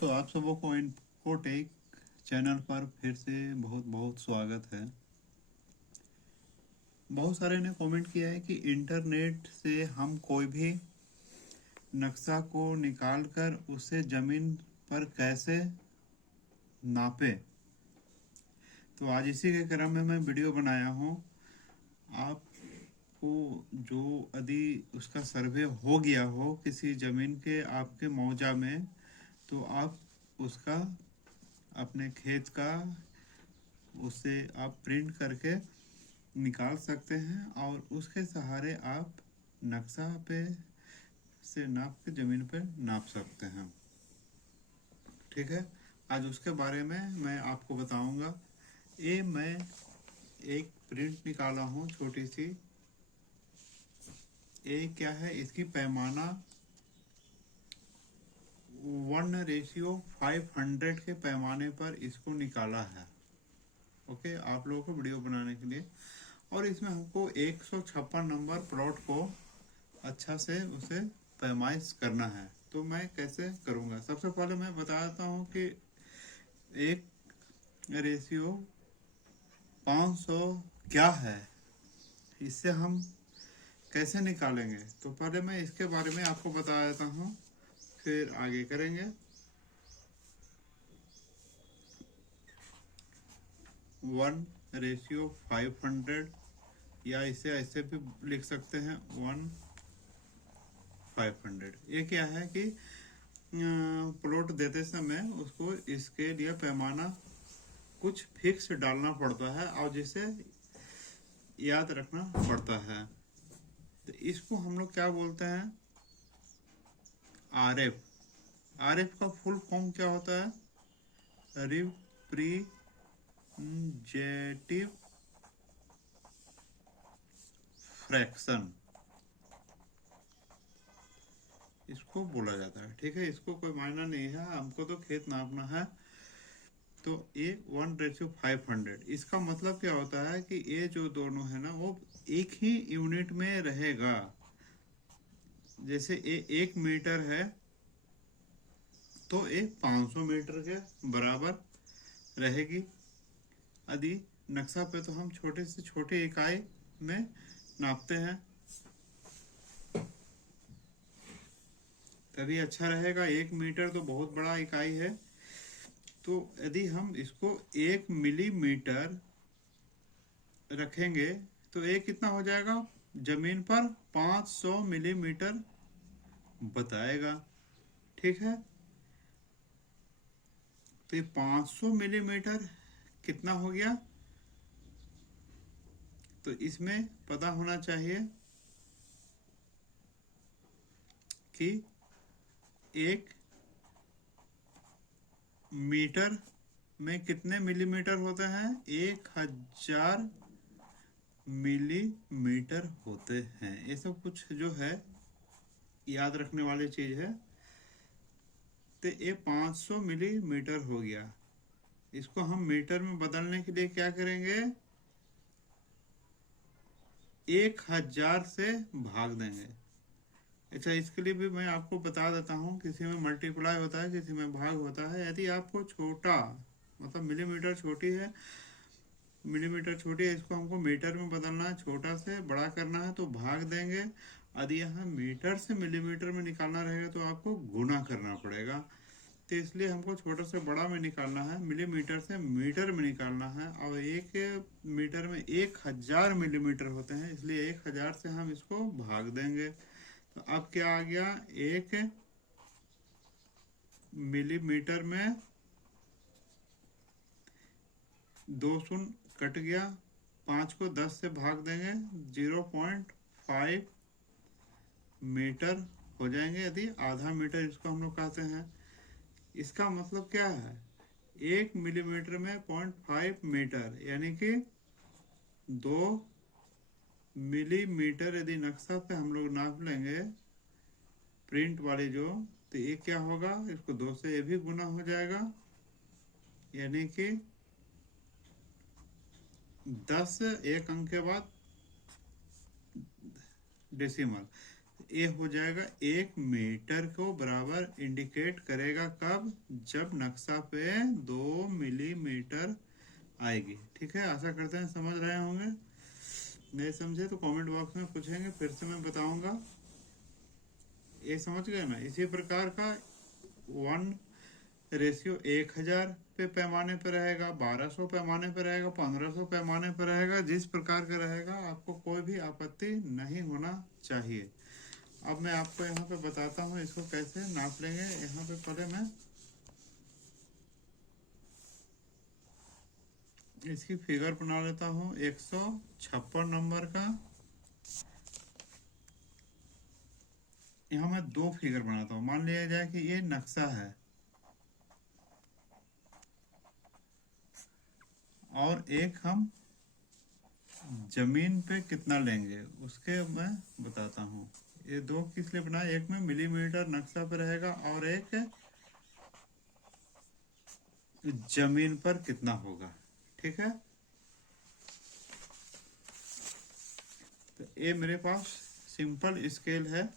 दोस्तों, आप सबों को इन्फोटेक चैनल पर फिर से बहुत बहुत स्वागत है। बहुत सारे ने कमेंट किया है कि इंटरनेट से हम कोई भी नक्शा को निकाल कर उसे ज़मीन पर कैसे नापे। तो आज इसी के क्रम में मैं वीडियो बनाया हूँ। आपको जो यदि उसका सर्वे हो गया हो किसी ज़मीन के आपके मौजा में, तो आप उसका अपने खेत का उसे आप प्रिंट करके निकाल सकते हैं और उसके सहारे आप नक्शा पे से नाप के ज़मीन पे नाप सकते हैं। ठीक है, आज उसके बारे में मैं आपको बताऊंगा। ये मैं एक प्रिंट निकाला हूँ छोटी सी। ये क्या है, इसकी पैमाना 1:500 के पैमाने पर इसको निकाला है। ओके, आप लोगों को वीडियो बनाने के लिए। और इसमें हमको 156 नंबर प्लॉट को अच्छा से उसे पैमाइश करना है। तो मैं कैसे करूँगा, सबसे पहले मैं बताता हूँ कि 1:500 क्या है, इससे हम कैसे निकालेंगे। तो पहले मैं इसके बारे में आपको बता देता हूँ, फिर आगे करेंगे। 1:500 या इसे ऐसे भी लिख सकते हैं 1:500। ये क्या है कि प्लॉट देते समय उसको इसके लिए पैमाना कुछ फिक्स डालना पड़ता है और जिसे याद रखना पड़ता है। तो इसको हम लोग क्या बोलते हैं, आरएफ। आरएफ का फुल फॉर्म क्या होता है, रिप्रेजेंटेटिव फ्रैक्शन, इसको बोला जाता है। ठीक है, इसको कोई मायना नहीं है, हमको तो खेत नापना है। तो ये 1:500, इसका मतलब क्या होता है कि ये जो दोनों है ना, वो एक ही यूनिट में रहेगा। जैसे ये 1 मीटर है तो ये 500 मीटर के बराबर रहेगी। यदि नक्शा पे तो हम छोटे से छोटे इकाई में नापते हैं, तभी अच्छा रहेगा। 1 मीटर तो बहुत बड़ा इकाई है। तो यदि हम इसको 1 मिलीमीटर रखेंगे तो ये कितना हो जाएगा, जमीन पर 500 मिलीमीटर बताएगा। ठीक है, तो ये 500 मिलीमीटर कितना हो गया, तो इसमें पता होना चाहिए कि 1 मीटर में कितने मिलीमीटर होते हैं, 1000 मिलीमीटर होते हैं। ये सब कुछ जो है याद रखने वाली चीज है। तो ये 500 मिलीमीटर हो गया। इसको हम मीटर में बदलने के लिए क्या करेंगे, 1000 से भाग देंगे। अच्छा, इसके लिए भी मैं आपको बता देता हूँ, किसी में मल्टीप्लाई होता है, किसी में भाग होता है। यदि आपको छोटा मतलब मिलीमीटर छोटी है, इसको हमको मीटर में बदलना है, छोटा से बड़ा करना है तो भाग देंगे। यदि यहाँ मीटर से मिलीमीटर में निकालना रहेगा तो आपको गुना करना पड़ेगा। तो इसलिए हमको छोटा से बड़ा में निकालना है, मिलीमीटर से मीटर में निकालना है। और 1 मीटर में 1000 मिलीमीटर होते हैं, इसलिए 1000 से हम इसको भाग देंगे। तो अब क्या आ गया, 1 मिलीमीटर में 2 शून्य कट गया, 5 को 10 से भाग देंगे, 0.5 मीटर हो जाएंगे। यदि आधा मीटर इसको हम लोग कहते हैं। इसका मतलब क्या है, 1 मिलीमीटर में 0.5 मीटर यानी कि 2 मिलीमीटर। यदि नक्शा पे हम लोग नाप लेंगे प्रिंट वाली जो, तो ये क्या होगा, इसको 2 से ये भी गुना हो जाएगा, यानी कि 10 एक अंक के बाद डेसिमल। ये हो जाएगा 1 मीटर को बराबर इंडिकेट करेगा कब, जब नक्शा पे 2 मिलीमीटर आएगी। ठीक है, आशा करते हैं समझ रहे होंगे। नहीं समझे तो कमेंट बॉक्स में पूछेंगे, फिर से मैं बताऊंगा। ये समझ गए ना। इसी प्रकार का 1:1000 पे पैमाने पर रहेगा, 1200 पैमाने पर रहेगा, 1500 पैमाने पर रहेगा। जिस प्रकार का रहेगा आपको कोई भी आपत्ति नहीं होना चाहिए। अब मैं आपको यहाँ पे बताता हूँ इसको कैसे नाप लेंगे। यहाँ पे पहले मैं इसकी फिगर बना लेता हूँ 156 नंबर का। यहाँ मैं 2 फिगर बनाता हूँ। मान लिया जाए कि ये नक्शा है और एक हम जमीन पे कितना लेंगे उसके मैं बताता हूँ। ये 2 किस लिए बनाए, एक में मिलीमीटर नक्शा पे रहेगा और एक जमीन पर कितना होगा। ठीक है, तो ये मेरे पास सिंपल स्केल है।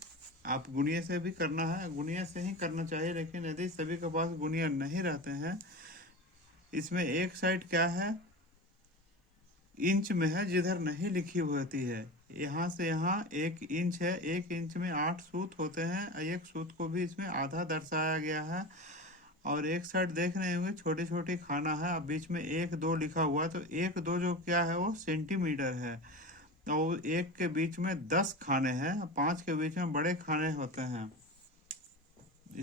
आप गुणिया से भी करना है, गुणिया से ही करना चाहिए, लेकिन यदि सभी के पास गुणिया नहीं रहते हैं, इसमें एक साइड क्या है, इंच में है, जिधर नहीं लिखी होती है। यहाँ से यहाँ 1 इंच है, 1 इंच में 8 सूत होते हैं। एक सूत को भी इसमें आधा दर्शाया गया है। और एक साइड देख रहे होंगे छोटी छोटी खाना है, अब बीच में 1 2 लिखा हुआ, तो 1 2 जो क्या है वो सेंटीमीटर है। और 1 के बीच में 10 खाने हैं, 5 के बीच में बड़े खाने होते हैं।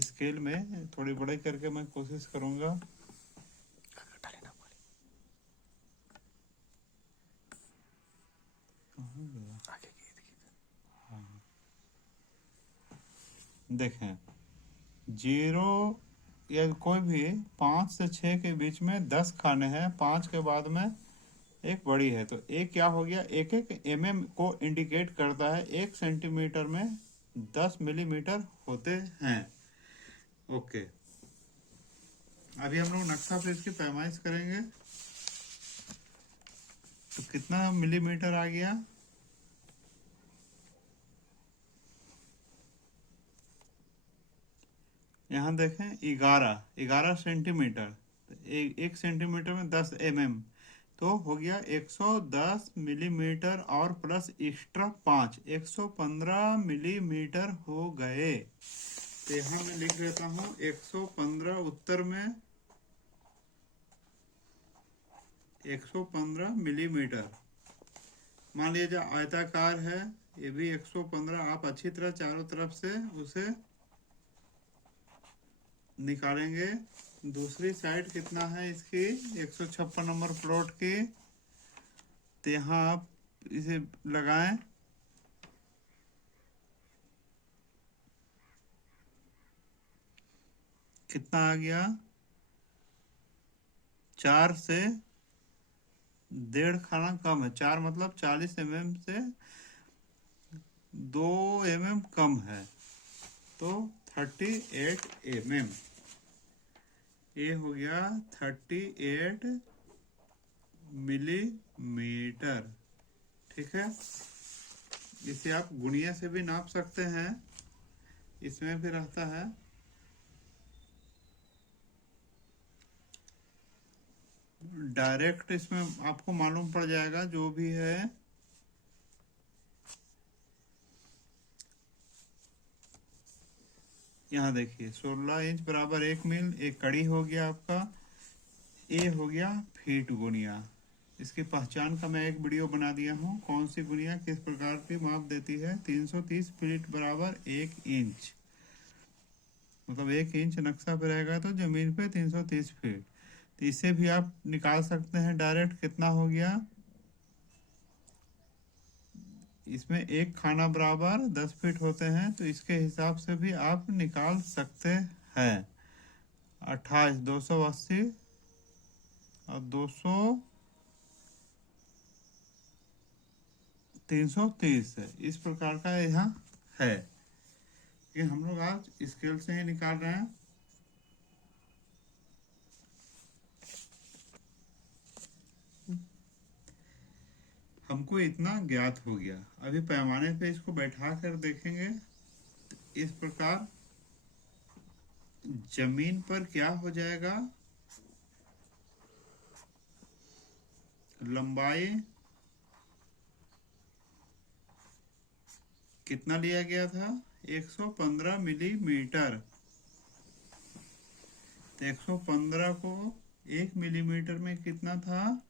स्केल में थोड़ी बड़े करके मैं कोशिश करूंगा। देखें, 0 या कोई भी 5 से 6 के बीच में 10 खाने हैं, 5 के बाद में एक बड़ी है, तो एक क्या हो गया, 1 1 को इंडिकेट करता है। 1 सेंटीमीटर में 10 मिलीमीटर होते हैं। ओके, अभी हम लोग नक्शा पे इसकी पैमाइश करेंगे। तो कितना मिलीमीटर आ गया, यहाँ देखें 11 सेंटीमीटर। एक सेंटीमीटर में 10 तो हो गया 110 मिलीमीटर और प्लस एक्स्ट्रा 5, 115 मिलीमीटर हो गए। तो यहाँ मैं लिख लेता हूँ 115 उत्तर में 115 मिलीमीटर। मान लीजिए आयताकार है, ये भी 115। आप अच्छी तरह चारों तरफ से उसे निकालेंगे। दूसरी साइड कितना है इसकी, 156 नंबर प्लॉट की, तो यहाँ आप इसे लगाएं। कितना आ गया, 4 से 1.5 खाना कम है। 4 मतलब 40 से 2 कम है, तो 38 ये हो गया 38 मिलीमीटर। ठीक है, इसे आप गुणिया से भी नाप सकते हैं, इसमें भी रहता है। डायरेक्ट इसमें आपको मालूम पड़ जाएगा जो भी है। यहाँ देखिए 16 इंच बराबर 1 मील, एक कड़ी हो गया आपका। ये हो गया फीट गुणिया। इसकी पहचान का मैं एक वीडियो बना दिया हूँ, कौन सी गुणिया किस प्रकार की माप देती है। 330 फीट बराबर 1 इंच, मतलब 1 इंच नक्शा पे रहेगा तो जमीन पे 330 फीट। तो इसे भी आप निकाल सकते हैं डायरेक्ट। कितना हो गया, इसमें एक खाना बराबर 10 फीट होते हैं, तो इसके हिसाब से भी आप निकाल सकते हैं। 28 280 और 200 330 है। इस प्रकार का यहाँ है। ये हम लोग आज स्केल से ही निकाल रहे हैं। हमको इतना ज्ञात हो गया। अभी पैमाने पे इसको बैठा कर देखेंगे इस प्रकार जमीन पर क्या हो जाएगा, लंबाई कितना लिया गया था, 115 मिलीमीटर। तो 115 को 1 मिलीमीटर में कितना था,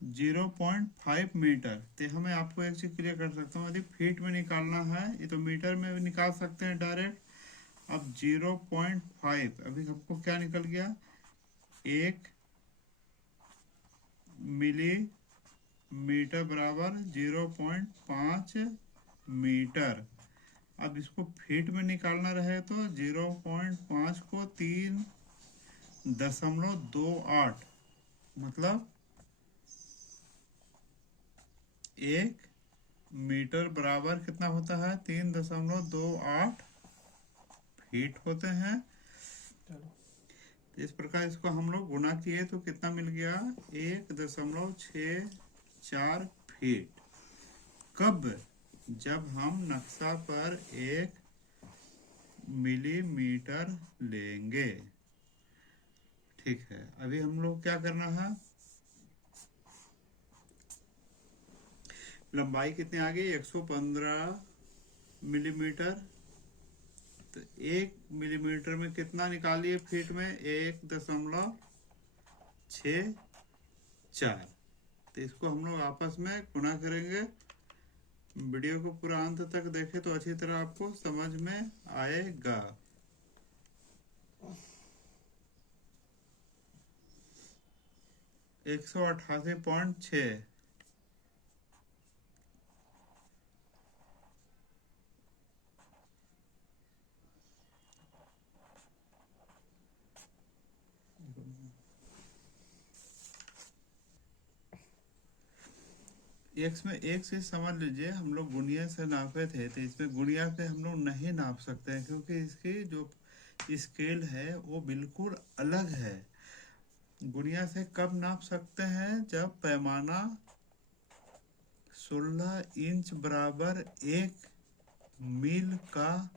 0.5 मीटर। तो हमें आपको एक चीज क्लियर कर सकता हूँ, यदि फीट में निकालना है ये तो मीटर में भी निकाल सकते हैं डायरेक्ट। अब 0.5, अभी हमको क्या निकल गया, 1 मिलीमीटर बराबर 0.5 मीटर। अब इसको फीट में निकालना रहे तो 0.5 को 3.28, मतलब 1 मीटर बराबर कितना होता है, 3.28 फीट होते हैं। इस प्रकार इसको हम लोग गुना किए तो कितना मिल गया, 1.64 फीट। कब, जब हम नक्शा पर 1 मिलीमीटर लेंगे। ठीक है, अभी हम लोग क्या करना है, लंबाई कितनी आ गई, 115 मिलीमीटर। तो 1 मिलीमीटर में कितना निकालिए फीट में, 1.64। तो इसको हम लोग आपस में गुना करेंगे। वीडियो को पूरा अंत तक देखें तो अच्छी तरह आपको समझ में आएगा। एक 188.6। एक्स में एक चीज समझ लीजिए, हम लोग गुणिया से नापे थे तो इसमें गुणिया पे हम लोग नहीं नाप सकते हैं, क्योंकि इसकी जो स्केल है वो बिल्कुल अलग है। गुणिया से कब नाप सकते हैं, जब पैमाना 16 इंच बराबर 1 मील का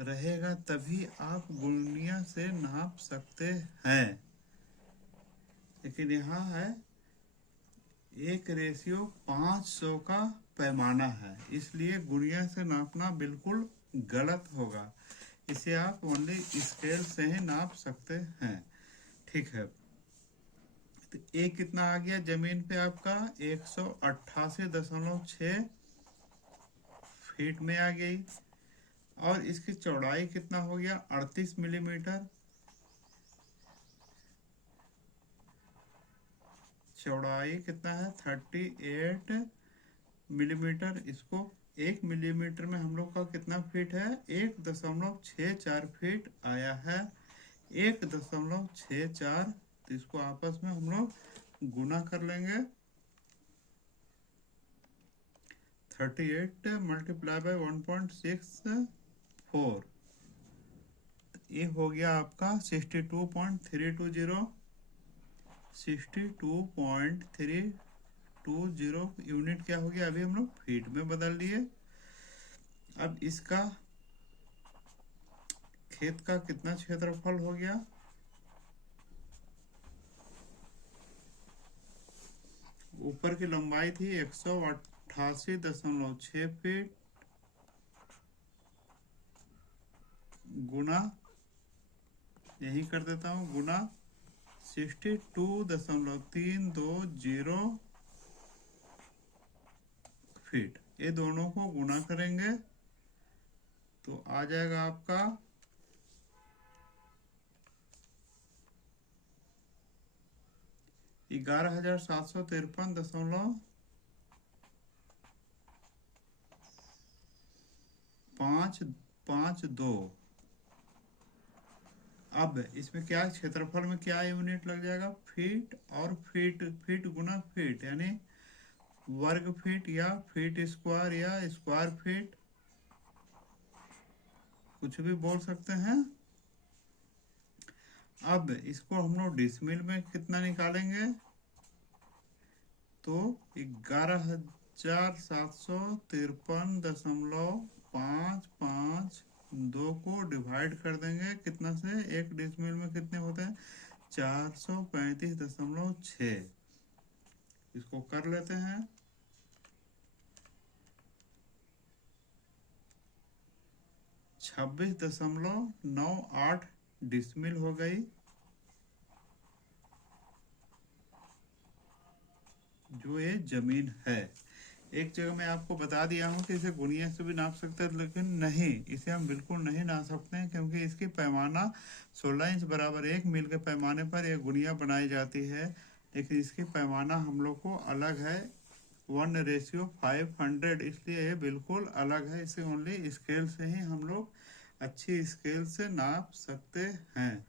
रहेगा, तभी आप गुणिया से नाप सकते हैं। लेकिन यहाँ है 1:500 का पैमाना है, इसलिए गुणिया से नापना बिल्कुल गलत होगा। इसे आप ओनली स्केल से ही नाप सकते हैं। ठीक है, तो एक कितना आ गया जमीन पे आपका, 188.6 फीट में आ गई। और इसकी चौड़ाई कितना हो गया, 38 मिलीमीटर। चौड़ाई कितना है, 38 मिलीमीटर। इसको 1 मिलीमीटर में हम लोग का कितना फीट है, 1.64 फीट आया है, 1.64। तो इसको आपस में हम लोग गुना कर लेंगे, 38 मल्टीप्लाई बाय 1.64। ये हो गया आपका 62.320, 62.320 यूनिट क्या हो गया, अभी हम लोग फीट में बदल लिए। अब इसका खेत का कितना क्षेत्रफल हो गया, ऊपर की लंबाई थी 188.6 फीट, गुना, यही कर देता हूँ, गुना 62.320 फीट। ये दोनों को गुना करेंगे तो आ जाएगा आपका 11,753.552। अब इसमें क्या क्षेत्रफल में क्या यूनिट लग जाएगा, फीट। और फीट, फीट गुना फीट, यानी वर्ग फीट या फीट स्क्वायर या स्क्वायर फीट, कुछ भी बोल सकते हैं। अब इसको हम लोग डिसमिल में कितना निकालेंगे, तो 4753.552 को डिवाइड कर देंगे कितना से, 1 डिसमिल में कितने होते हैं, 435.6। इसको कर लेते हैं। 26.98 डिसमिल हो गई, जो ये जमीन है। एक जगह मैं आपको बता दिया हूँ कि इसे गुनिया से भी नाप सकते हैं, लेकिन नहीं, इसे हम बिल्कुल नहीं नाप सकते हैं, क्योंकि इसकी पैमाना 16 इंच बराबर 1 मील के पैमाने पर यह गुनिया बनाई जाती है। लेकिन इसकी पैमाना हम लोग को अलग है, 1:500, इसलिए ये बिल्कुल अलग है। इसे ओनली स्केल से ही हम लोग अच्छी स्केल से नाप सकते हैं।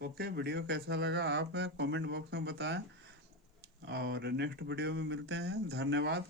ओके, वीडियो कैसा लगा आप कमेंट बॉक्स में बताएं, और नेक्स्ट वीडियो में मिलते हैं। धन्यवाद।